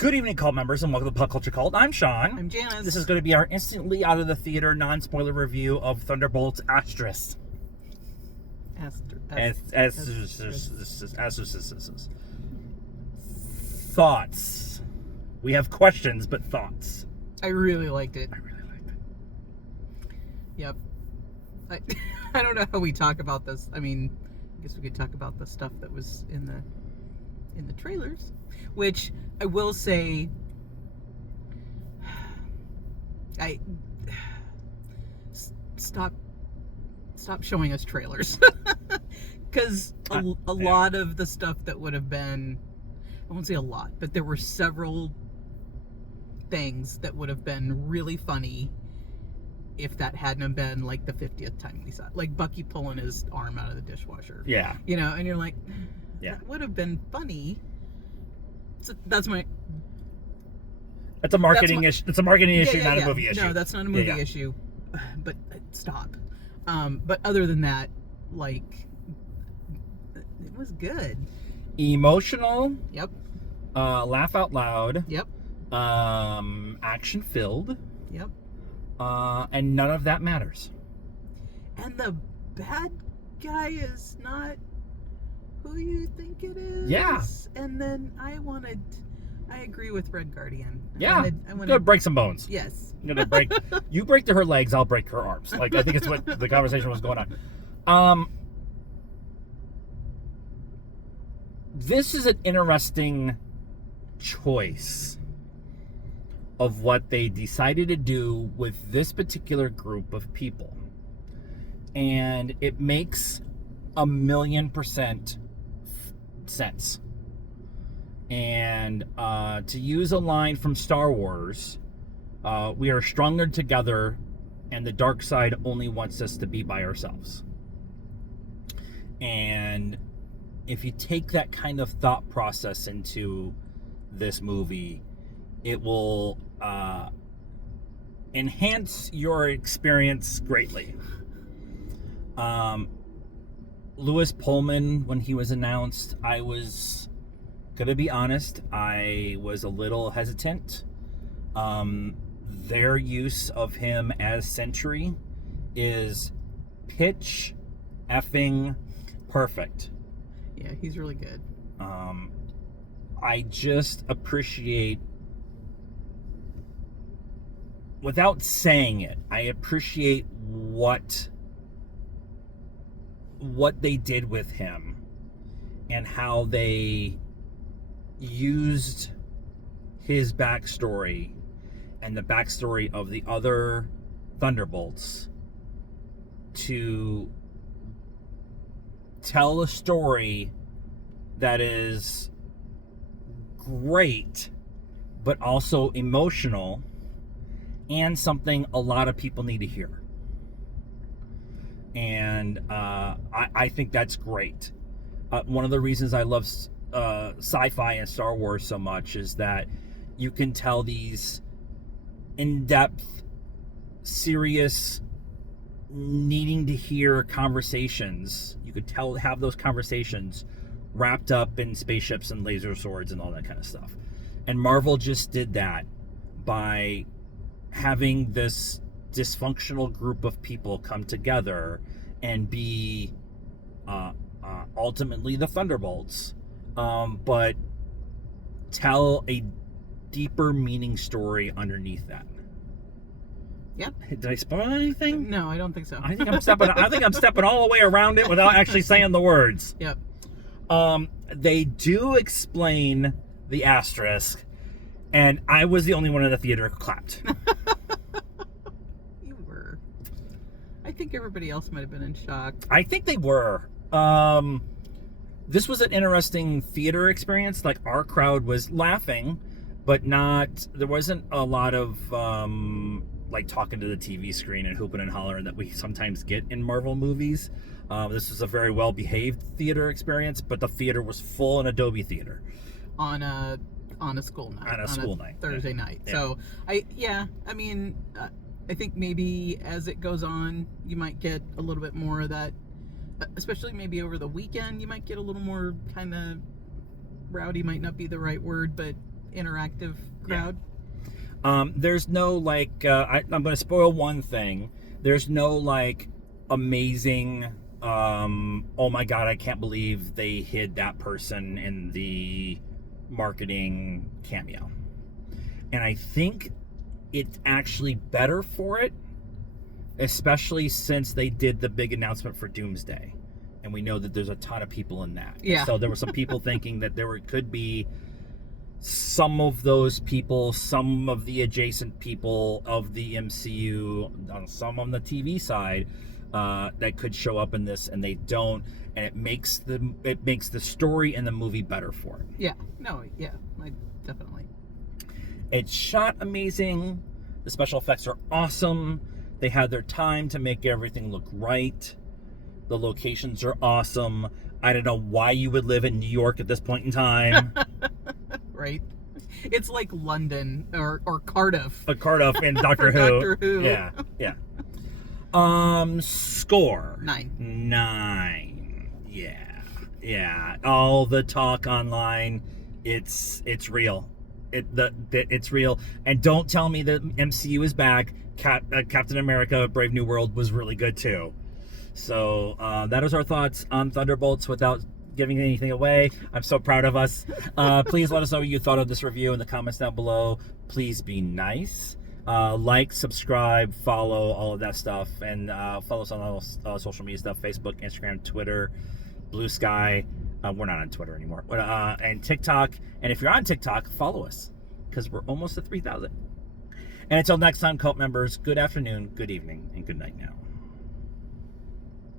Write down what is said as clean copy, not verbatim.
Good evening, cult members, and welcome to Pop Culture Cult. I'm Sean. I'm Janice. This is going to be our instantly out of the theater, non-spoiler review of Thunderbolts Asterisk. Thoughts. We have questions, but thoughts. I really liked it. I really liked it. Yep. I don't know how we talk about this. I mean, I guess we could talk about the stuff that was in the trailers, which I will say, stop showing us trailers, because a lot of the stuff that would have been, I won't say a lot, but there were several things that would have been really funny if that hadn't been like the 50th time we saw it. Like Bucky pulling his arm out of the dishwasher. Yeah. You know, and you're like, yeah, that would have been funny. So that's my... It's a marketing issue. It's a marketing issue, not a movie issue. No, that's not a movie issue. But stop. But other than that, like, it was good. Emotional. Yep. Laugh out loud. Yep. Action filled. Yep. And none of that matters. And the bad guy is not who you think it is. Yeah. And then I agree with Red Guardian. I wanted to break some bones. Yes. I'm gonna break. You break her legs, I'll break her arms. Like, I think it's what the conversation was going on. This is an interesting choice of what they decided to do with this particular group of people, and it makes 1,000,000% sense. And to use a line from Star Wars, we are stronger together, and the dark side only wants us to be by ourselves. And if you take that kind of thought process into this movie, it will enhance your experience greatly. Lewis Pullman, when he was announced, I was gonna be honest, I was a little hesitant. Their use of him as Sentry is pitch effing perfect. Yeah, he's really good. I just appreciate, without saying it, I appreciate what they did with him and how they used his backstory and the backstory of the other Thunderbolts to tell a story that is great, but also emotional, and something a lot of people need to hear. And I think that's great. One of the reasons I love sci-fi and Star Wars so much is that you can tell these in-depth, serious, needing to hear conversations. You could have those conversations wrapped up in spaceships and laser swords and all that kind of stuff. And Marvel just did that by having this dysfunctional group of people come together and be ultimately the Thunderbolts, but tell a deeper meaning story underneath that. Yep. Did I spoil anything? No, I don't think so. I think I'm stepping all the way around it without actually saying the words. Yep. They do explain the asterisk, and I was the only one in the theater who clapped. You were. I think everybody else might have been in shock. I think they were. This was an interesting theater experience. Like, our crowd was laughing, but there wasn't a lot of like talking to the TV screen and hooping and hollering that we sometimes get in Marvel movies. This was a very well-behaved theater experience, but the theater was full in Adobe Theater. On a school night. On a school night. Thursday night. Yeah. So, I mean, I think maybe as it goes on, you might get a little bit more of that, especially maybe over the weekend, you might get a little more kind of rowdy, might not be the right word, but interactive crowd. There's no like I'm going to spoil one thing. There's no like amazing oh my god, I can't believe they hid that person in the marketing cameo. And I think it's actually better for it, especially since they did the big announcement for Doomsday. And we know that there's a ton of people in that. Yeah. So there were some people thinking that could be some of those people, some of the adjacent people of the MCU, some on the TV side, that could show up in this, and they don't, and it makes the story and the movie better for it. Yeah. No. Yeah. Definitely. It's shot amazing. The special effects are awesome. They had their time to make everything look right. The locations are awesome. I don't know why you would live in New York at this point in time. Right? It's like London or Cardiff. Cardiff in Doctor Who. Doctor Who. Yeah, yeah. Score 9. Yeah. All the talk online, it's real. It's real. And don't tell me that MCU is back. Captain America: Brave New World was really good too. So that is our thoughts on Thunderbolts without giving anything away. I'm so proud of us. Please let us know what you thought of this review in the comments down below. Please be nice. Like, subscribe, follow, all of that stuff. And follow us on all social media stuff: Facebook, Instagram, Twitter, Blue Sky. We're not on Twitter anymore. And TikTok. And if you're on TikTok, follow us, because we're almost at 3,000. And until next time, cult members, good afternoon, good evening, and good night now.